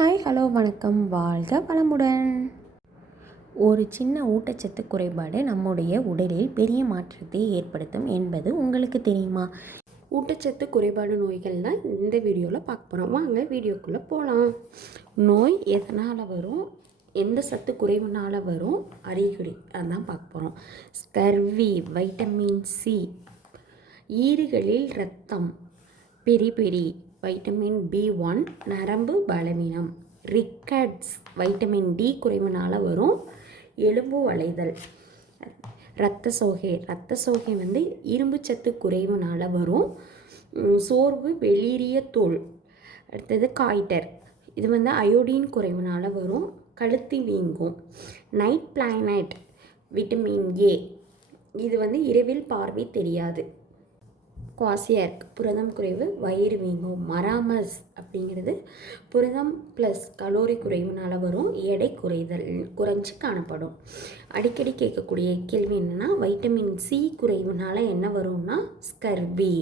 Hi hello வணக்கம், வாழ்க வளமுடன். ஒரு சின்ன ஊட்டச்சத்து குறைபாடு நம்முடைய உடலில் பெரிய மாற்றத்தை ஏற்படுத்தும் என்பது உங்களுக்கு தெரியுமா? ஊட்டச்சத்து குறைபாடு நோய்கள் தான் இந்த வீடியோவில் பார்க்க போகிறோம். வாங்க வீடியோக்குள்ளே போகலாம். நோய் எதனால் வரும், எந்த சத்து குறைவுனால் வரும், அறிகுறி அதான் பார்க்க போகிறோம். ஸ்கர்வி, வைட்டமின் சி, ஈறுகளில் இரத்தம், பெரி வைட்டமின் B1, நரம்பு பலவீனம், ரிக்கட்ஸ், வைட்டமின் டி குறைவுனால் வரும், எலும்பு வளைதல், இரத்த சோகை வந்து இரும்பு சத்து குறைவுனால் வரும், சோர்வு, வெளிரிய தோல், அடுத்தது காய்டர், இது வந்து அயோடின் குறைவுனால் வரும், கழுத்து வீங்கும், நைட் பிளானட், விட்டமின் ஏ, இது வந்து இரவில் பார்வை தெரியாது, குவாசியர்க், புரதம் குறைவு, வயிறு வீங்கும், மராமஸ் அப்படிங்கிறது புரதம் ப்ளஸ் கலோரி குறைவுனால் வரும், எடை குறைஞ்சு காணப்படும். அடிக்கடி கேட்கக்கூடிய கேள்வி என்னென்னா, வைட்டமின் சி குறைவுனால் என்ன வரும்னா ஸ்கர்வி,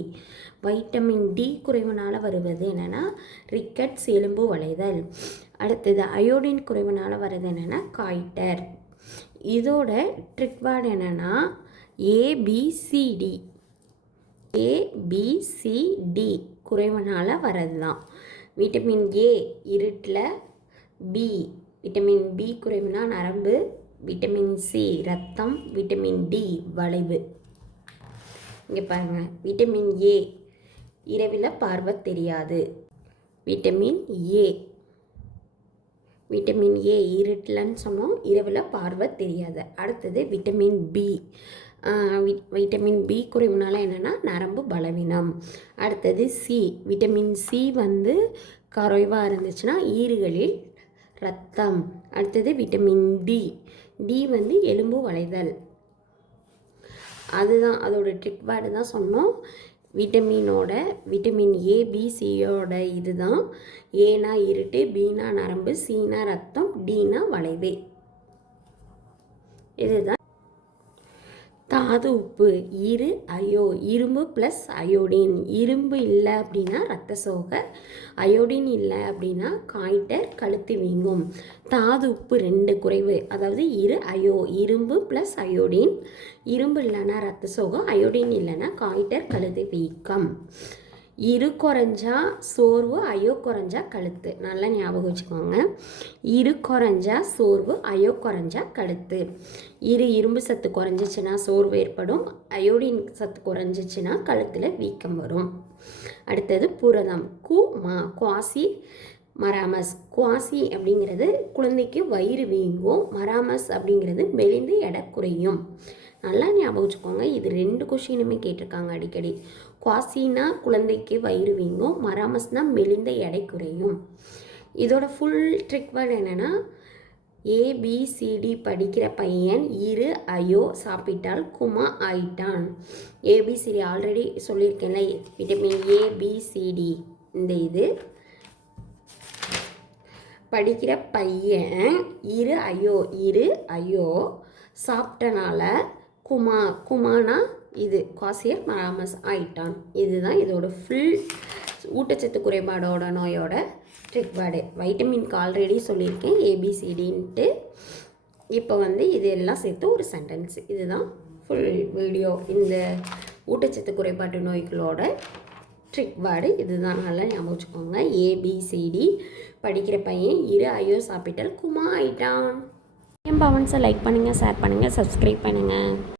வைட்டமின் டி குறைவுனால் வருவது என்னென்னா ரிக்கட்ஸ், எலும்பு வளைதல், அடுத்தது அயோடின் குறைவுனால் வர்றது என்னென்னா காய்டர். இதோட ட்ரிக் வேர்டு என்னென்னா ஏபிசிடி குறைவுனால் வர்றது தான். விட்டமின் ஏ இருட்டில், பி விட்டமின் பி குறைவுனா நரம்பு, விட்டமின் சி இரத்தம், விட்டமின் டி வளைவு. இங்கே பாருங்கள், விட்டமின் ஏ இரவில் பார்வை தெரியாது, விட்டமின் ஏ இருட்டில்னு சொன்னோம், இரவில் பார்வை தெரியாது. அடுத்தது விட்டமின் பி, வைட்டமின் பி குறைவுனால என்னென்னா நரம்பு பலவீனம். அடுத்தது சி, விட்டமின் சி வந்து குறைவாக இருந்துச்சுன்னா ஈறுகளில் இரத்தம். அடுத்தது விட்டமின் டி வந்து எலும்பு வளைதல். அதுதான் அதோட ட்ரிக் வேர்டு தான் சொன்னோம். விட்டமின் ஏபிசியோட இதுதான். ஏனா இருட்டு, பீனா நரம்பு, சீனா ரத்தம், டீனா வளைவு. இதுதான். தாது உப்பு, இரும்பு ப்ளஸ் அயோடின். இரும்பு இல்லை அப்படின்னா இரத்த சோகை, அயோடின் இல்லை அப்படின்னா காய்டர், கழுத்து வீங்கும். தாது உப்பு 2 குறைவு, அதாவது இரும்பு ப்ளஸ் அயோடின். இரும்பு இல்லைன்னா இரத்த சோகை, அயோடின் இல்லைன்னா காய்டர், கழுத்து வீக்கம். குறைஞ்சா சோர்வு, குறைஞ்சா கழுத்து. நல்லா ஞாபகம் வச்சுக்கோங்க. குறைஞ்சா சோர்வு, குறைஞ்சா கழுத்து. இரும்பு சத்து குறைஞ்சிச்சின்னா சோர்வு ஏற்படும், அயோடின் சத்து குறைஞ்சிச்சின்னா கழுத்தில் வீக்கம் வரும். அடுத்தது புரதம், குவாசி மராமஸ். குவாசி அப்படிங்கிறது குழந்தைக்கு வயிறு வீங்கும், மராமஸ் அப்படிங்கிறது மெலிந்து எடை குறையும். நல்லா ஞாபகம் வச்சுக்கோங்க. இது 2 கொஷினுமே கேட்டிருக்காங்க அடிக்கடி. குவாசினா குழந்தைக்கு வயிறு வீங்கும், மராமஸ்னால் மெலிந்த எடை குறையும். இதோட ஃபுல் ட்ரிக் வேர்டு என்னென்னா, ஏபிசிடி படிக்கிற பையன் சாப்பிட்டால் குமா ஆயிட்டான். ஏபிசிடி ஆல்ரெடி சொல்லியிருக்கேன்ல, விட்டமின் ஏபிசிடி. இந்த இது படிக்கிற பையன் இரு சாப்பிட்டனால குமானா இது குவாசியர் மராமஸ் ஆயிட்டான். இதுதான் இதோட ஃபுல் ஊட்டச்சத்து குறைபாடோட நோயோட ட்ரிக் வேர்டு. வைட்டமின்க்கு ஆல்ரெடி சொல்லியிருக்கேன் ஏபிசிடின்ட்டு. இப்போ வந்து இது எல்லாம் சேர்த்து ஒரு சென்டென்ஸ். இதுதான் ஃபுல் வீடியோ. இந்த ஊட்டச்சத்து குறைபாட்டு நோய்களோட ட்ரிக் வேர்டு இதுதான். நல்லா ஞாபகம் வச்சுக்கோங்க. ஏபிசிடி படிக்கிற பையன் சாப்பிட்டால் குமா ஆயிட்டான். என் பவன்ஸை லைக் பண்ணுங்கள், ஷேர் பண்ணுங்கள், சப்ஸ்கிரைப் பண்ணுங்கள்.